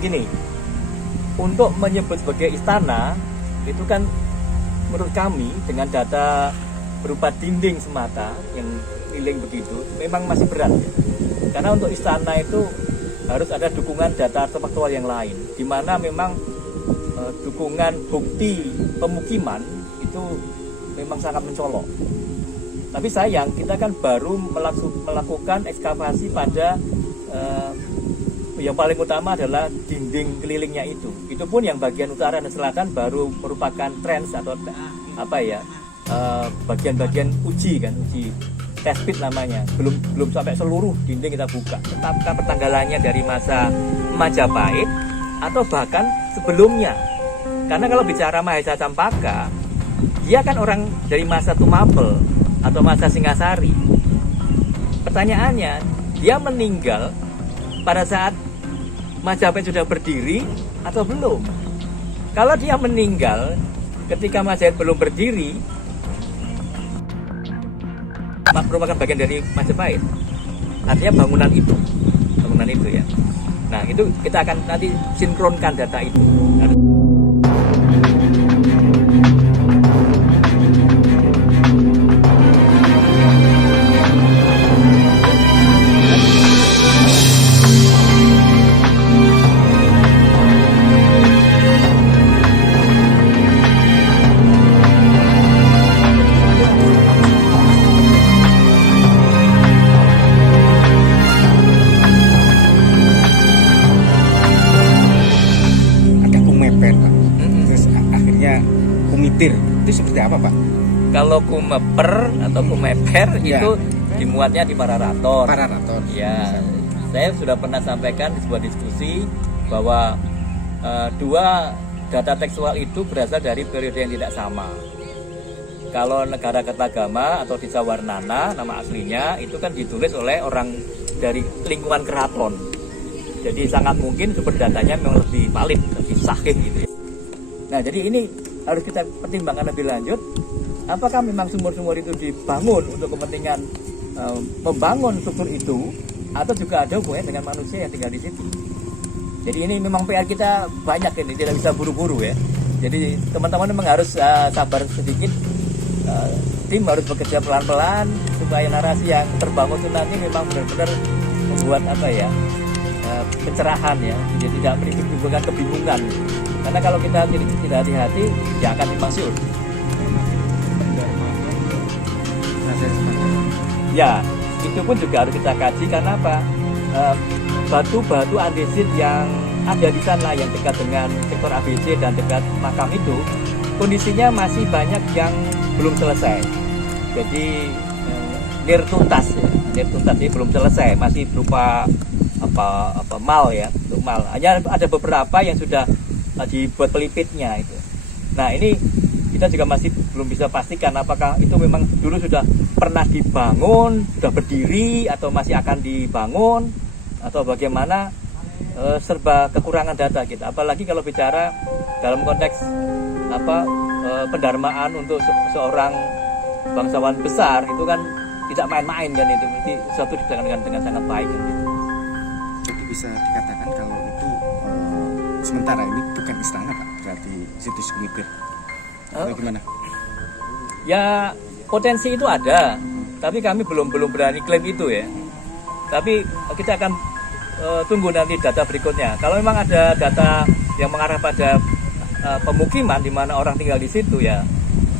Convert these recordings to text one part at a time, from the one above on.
Gini, untuk menyebut sebagai istana itu kan menurut kami dengan data berupa dinding semata yang keliling begitu memang masih berat ya. Karena untuk istana itu harus ada dukungan data faktual yang lain, di mana memang dukungan bukti pemukiman itu memang sangat mencolok. Tapi sayang kita kan baru melakukan ekskavasi pada yang paling utama adalah dinding kelilingnya itu. Itu pun yang bagian utara dan selatan baru merupakan trench atau bagian-bagian uji test pit namanya. Belum sampai seluruh dinding kita buka. Tetapkan pertanggalannya dari masa Majapahit atau bahkan sebelumnya. Karena kalau bicara Mahesa Campaka, dia kan orang dari masa Tumapel atau masa Singasari. Pertanyaannya, dia meninggal pada saat Majapahit sudah berdiri atau belum? Kalau dia meninggal ketika Majapahit belum berdiri, merupakan bagian dari Majapahit. Artinya bangunan itu ya. Nah, itu kita akan nanti sinkronkan data itu. Itu seperti apa, Pak? Kalau kumeper atau kumeper ya, itu dimuatnya di pararator. Pararator. Ya, saya sudah pernah sampaikan di sebuah diskusi bahwa dua data tekstual itu berasal dari periode yang tidak sama. Kalau Negara Kertagama atau Desa Warnana, nama aslinya itu kan ditulis oleh orang dari lingkungan keraton. Jadi sangat mungkin sumber datanya memang lebih valid, lebih sahih gitu ya. Nah, jadi ini harus kita pertimbangkan lebih lanjut, apakah memang sumur-sumur itu dibangun untuk kepentingan membangun struktur itu, atau juga ada hubungannya dengan manusia yang tinggal di situ. Jadi ini memang PR kita banyak ini, tidak bisa buru-buru ya. Jadi teman-teman memang harus sabar sedikit, tim harus bekerja pelan-pelan supaya narasi yang terbangun itu nanti memang benar-benar membuat pencerahan ya, jadi tidak menimbulkan kebingungan. Karena kalau kita tidak hati-hati, ya akan simpang siur. Ya, itu pun juga harus kita kaji. Karena apa? Batu-batu andesit yang ada di sana yang dekat dengan sektor ABC dan dekat makam itu, kondisinya masih banyak yang belum selesai. Jadi nirtuntas ini belum selesai, masih berupa mal ya, untuk mal. Hanya ada beberapa yang sudah dibuat pelipitnya itu. Nah, ini kita juga masih belum bisa pastikan apakah itu memang dulu sudah pernah dibangun, sudah berdiri, atau masih akan dibangun, atau bagaimana. Serba kekurangan data kita. Apalagi kalau bicara dalam konteks pendarmaan untuk seorang bangsawan besar, itu kan tidak main-main kan, itu mesti sesuatu dijalankan dengan sangat baik kan, gitu. Jadi bisa dikatakan kalau itu sementara ini bukan istana, Pak, berarti situs kumitir. Bagaimana? Ya, potensi itu ada, tapi kami belum berani klaim itu ya. Tapi kita akan tunggu nanti data berikutnya. Kalau memang ada data yang mengarah pada pemukiman di mana orang tinggal di situ ya,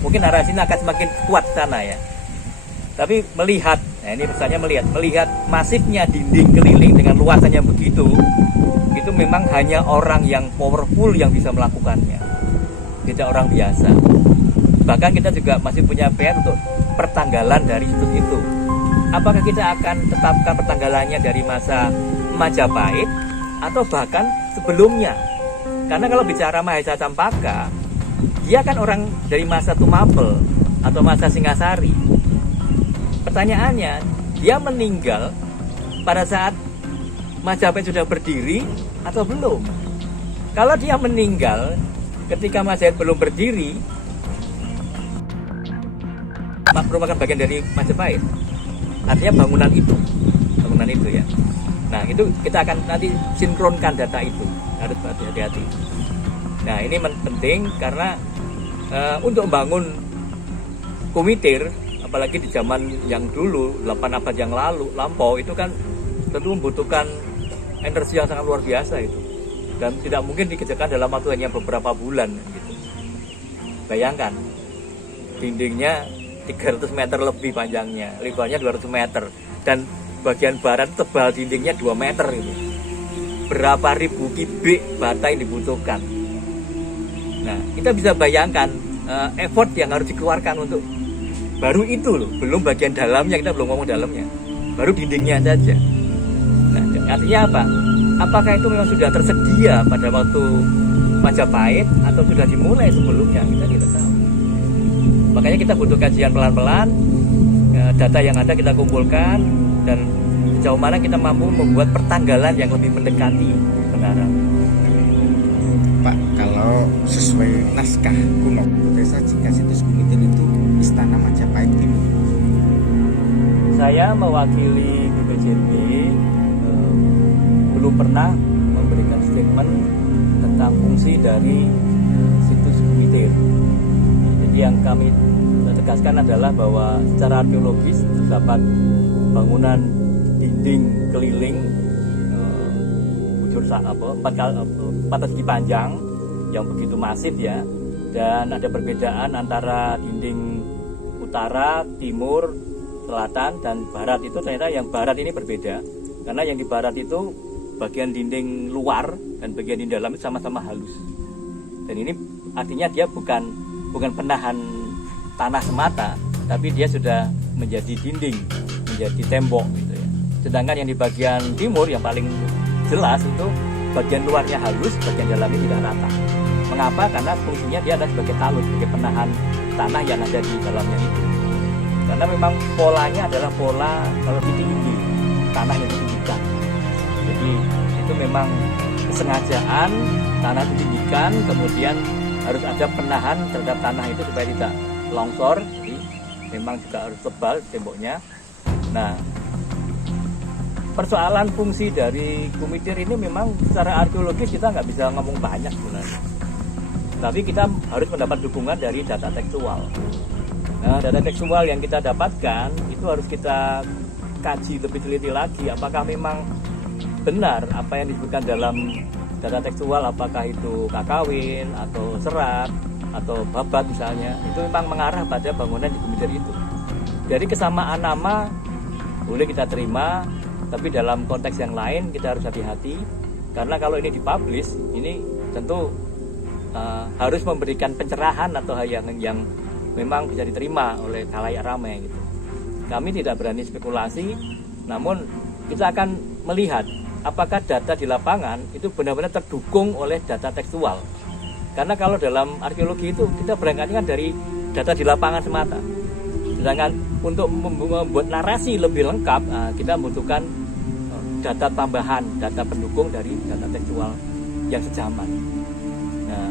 mungkin narasinya akan semakin kuat sana ya. Tapi melihat, nah ini misalnya melihat masifnya dinding keliling dengan luasan yang begitu, itu memang hanya orang yang powerful yang bisa melakukannya, tidak orang biasa. Bahkan kita juga masih punya PR untuk pertanggalan dari situs itu. Apakah kita akan tetapkan pertanggalannya dari masa Majapahit atau bahkan sebelumnya? Karena kalau bicara Mahesa Campaka, dia kan orang dari masa Tumapel atau masa Singasari. Pertanyaannya, dia meninggal pada saat Majapahit sudah berdiri atau belum? Kalau dia meninggal ketika Majapahit belum berdiri, merupakan bagian dari Majapahit. Artinya bangunan itu ya. Nah itu kita akan nanti sinkronkan data itu, harus hati-hati. Nah ini penting karena untuk membangun kumitir, apalagi di zaman yang dulu 8 abad yang lampau itu kan tentu membutuhkan energi yang sangat luar biasa itu, dan tidak mungkin dikerjakan dalam waktu hanya beberapa bulan gitu. Bayangkan dindingnya 300 meter lebih panjangnya, lebarnya 200 meter, dan bagian barat tebal dindingnya 2 meter itu. Berapa ribu kubik bata yang dibutuhkan. Nah, kita bisa bayangkan effort yang harus dikeluarkan untuk baru itu loh, belum bagian dalamnya, kita belum ngomong dalamnya, baru dindingnya saja. Nah, artinya apa? Apakah itu memang sudah tersedia pada waktu Majapahit atau sudah dimulai sebelumnya? Kita tidak tahu. Makanya kita butuh kajian pelan-pelan, data yang ada kita kumpulkan, dan sejauh mana kita mampu membuat pertanggalan yang lebih mendekati kebenaran. Pak, kalau sesuai naskah kuno, desa jika situs Kumitir itu Istana Majapahit Timur. Saya mewakili BPJB belum pernah memberikan statement tentang fungsi dari situs Kumitir. Jadi yang kami tegaskan adalah bahwa secara arkeologis terdapat bangunan dinding keliling bujur empat persegi panjang yang begitu masif ya, dan ada perbedaan antara dinding utara, timur, selatan, dan barat. Itu ternyata yang barat ini berbeda, karena yang di barat itu bagian dinding luar dan bagian dinding dalam itu sama-sama halus, dan ini artinya dia bukan penahan tanah semata, tapi dia sudah menjadi dinding, menjadi tembok gitu ya. Sedangkan yang di bagian timur yang paling jelas itu bagian luarnya halus, bagian dalamnya tidak rata. Mengapa? Karena fungsinya dia adalah sebagai talut, sebagai penahan tanah yang ada di dalamnya itu. Karena memang polanya adalah pola kalau tinggi, tanah yang ditinggikan. Jadi itu memang kesengajaan tanah ditinggikan, kemudian harus ada penahan terhadap tanah itu supaya tidak longsor. Jadi memang juga harus tebal temboknya. Nah, persoalan fungsi dari Kumitir ini memang secara arkeologis kita nggak bisa ngomong banyak sebenarnya. Tapi kita harus mendapat dukungan dari data tekstual. Nah, data tekstual yang kita dapatkan itu harus kita kaji lebih teliti lagi. Apakah memang benar apa yang disebutkan dalam data tekstual, apakah itu kakawin atau serat atau babat misalnya, itu memang mengarah pada bangunan di Kumitir itu. Dari kesamaan nama boleh kita terima, tapi dalam konteks yang lain kita harus hati-hati, karena kalau ini dipublish, ini tentu harus memberikan pencerahan atau hal yang memang bisa diterima oleh khalayak ramai gitu. Kami tidak berani spekulasi, namun kita akan melihat apakah data di lapangan itu benar-benar terdukung oleh data tekstual. Karena kalau dalam arkeologi itu kita berangkatnya kan dari data di lapangan semata. Sedangkan untuk membuat narasi lebih lengkap, kita membutuhkan data tambahan, data pendukung dari data tekstual yang sejaman. Nah,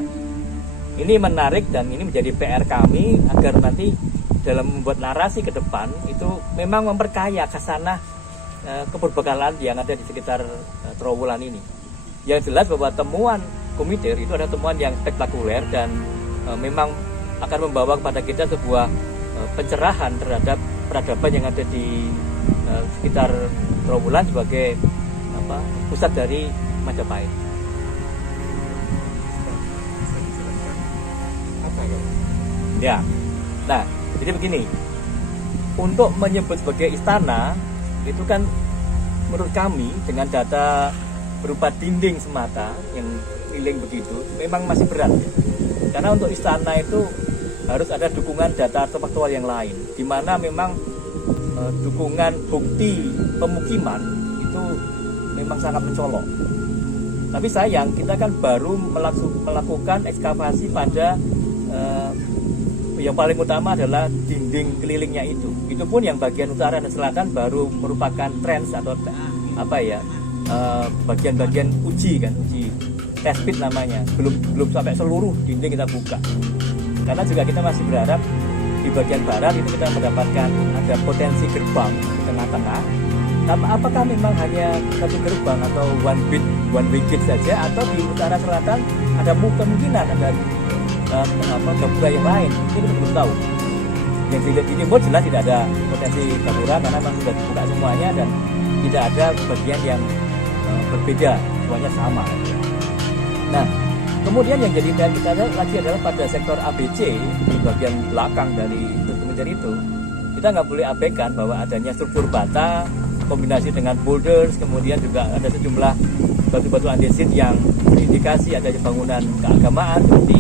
ini menarik dan ini menjadi PR kami agar nanti dalam membuat narasi ke depan itu memang memperkaya khasanah keperbekalan yang ada di sekitar Trowulan ini. Yang jelas bahwa temuan Kumitir itu adalah temuan yang spektakuler dan memang akan membawa kepada kita sebuah pencerahan terhadap peradaban yang ada di sekitar Trowulan sebagai pusat dari Majapahit. Ya, nah jadi begini, untuk menyebut sebagai istana itu kan menurut kami dengan data berupa dinding semata yang keliling begitu memang masih berat ya. Karena untuk istana itu harus ada dukungan data faktual yang lain, di mana memang dukungan bukti pemukiman itu memang sangat mencolok. Tapi sayang kita kan baru melakukan ekskavasi pada yang paling utama adalah dinding kelilingnya itu. Itu pun yang bagian utara dan selatan baru merupakan trends atau bagian-bagian uji test pit namanya. Belum sampai seluruh dinding kita buka. Karena juga kita masih berharap di bagian barat itu kita mendapatkan ada potensi gerbang di tengah-tengah Apakah memang hanya satu gerbang atau one way gate saja, atau di utara selatan ada kemungkinan ada gapura yang lain? Itu kita belum tahu. Yang dilihat di timur jelas tidak ada potensi gapura karena memang sudah dibuka semuanya dan tidak ada bagian yang berbeda, semuanya sama. Nah, kemudian yang jadi PR kita lagi adalah pada sektor ABC di bagian belakang dari dokumenter itu, kita nggak boleh abaikan bahwa adanya struktur bata kombinasi dengan boulders, kemudian juga ada sejumlah batu-batu andesit yang berindikasi adanya bangunan keagamaan seperti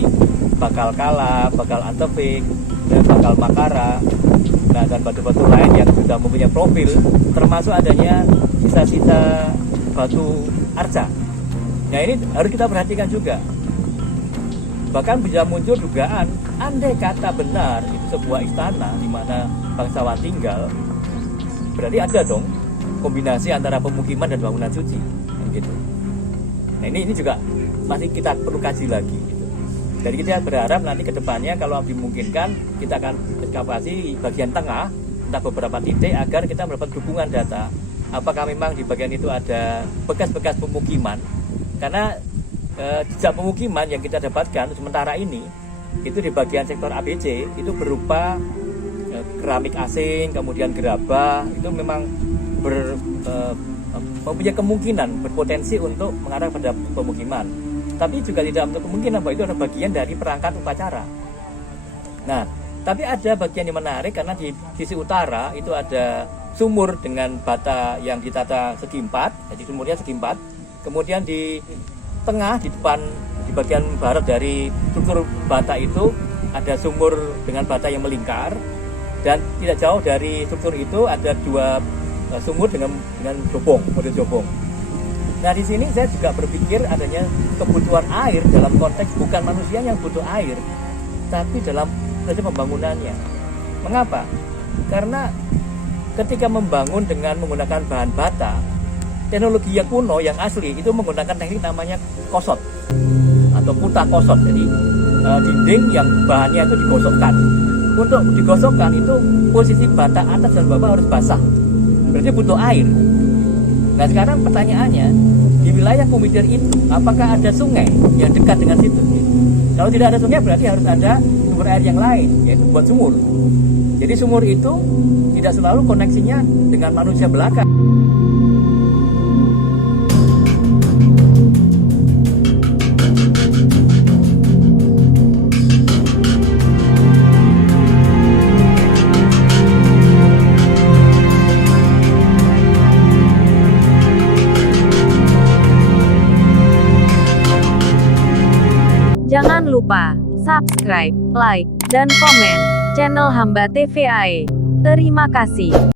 Bakal Kala, Bakal Antefik, dan Bakal Makara. Nah, dan batu-batu lain yang sudah mempunyai profil, termasuk adanya sisa-sisa batu arca. Nah, ini harus kita perhatikan juga. Bahkan bisa muncul dugaan, andai kata benar itu sebuah istana di mana bangsawan tinggal, berarti ada dong kombinasi antara pemukiman dan bangunan suci, gitu. Nah, ini juga masih kita perlu kaji lagi. Gitu. Jadi kita berharap nanti ke depannya kalau dimungkinkan kita akan ekskavasi bagian tengah, entah beberapa titik agar kita mendapat dukungan data. Apakah memang di bagian itu ada bekas-bekas pemukiman? Karena jejak pemukiman yang kita dapatkan sementara ini itu di bagian sektor ABC itu berupa keramik asing, kemudian gerabah, itu memang mempunyai kemungkinan berpotensi untuk mengarah pada pemukiman. Tapi juga tidak untuk kemungkinan bahwa itu ada bagian dari perangkat upacara. Nah, tapi ada bagian yang menarik karena di sisi utara itu ada sumur dengan bata yang ditata segi empat, jadi sumurnya segi empat. Kemudian di tengah, di depan, di bagian barat dari struktur bata itu ada sumur dengan bata yang melingkar, dan tidak jauh dari struktur itu ada dua sumur dengan jobong, model jobong. Nah, di sini saya juga berpikir adanya kebutuhan air dalam konteks bukan manusia yang butuh air, tapi dalam proses pembangunannya. Mengapa? Karena ketika membangun dengan menggunakan bahan bata, teknologi yang kuno, yang asli itu menggunakan teknik namanya kosot atau kuta kosot. Jadi dinding yang bahannya itu digosokkan. Untuk digosokkan itu posisi bata atas dan bawah harus basah. Berarti butuh air. Nah, sekarang pertanyaannya, di wilayah Kumitir itu apakah ada sungai yang dekat dengan situ? Kalau tidak ada sungai berarti harus ada sumber air yang lain, yaitu buat sumur. Jadi sumur itu tidak selalu koneksinya dengan manusia belaka. Jangan lupa subscribe, like, dan komen channel Hamba TVAE. Terima kasih.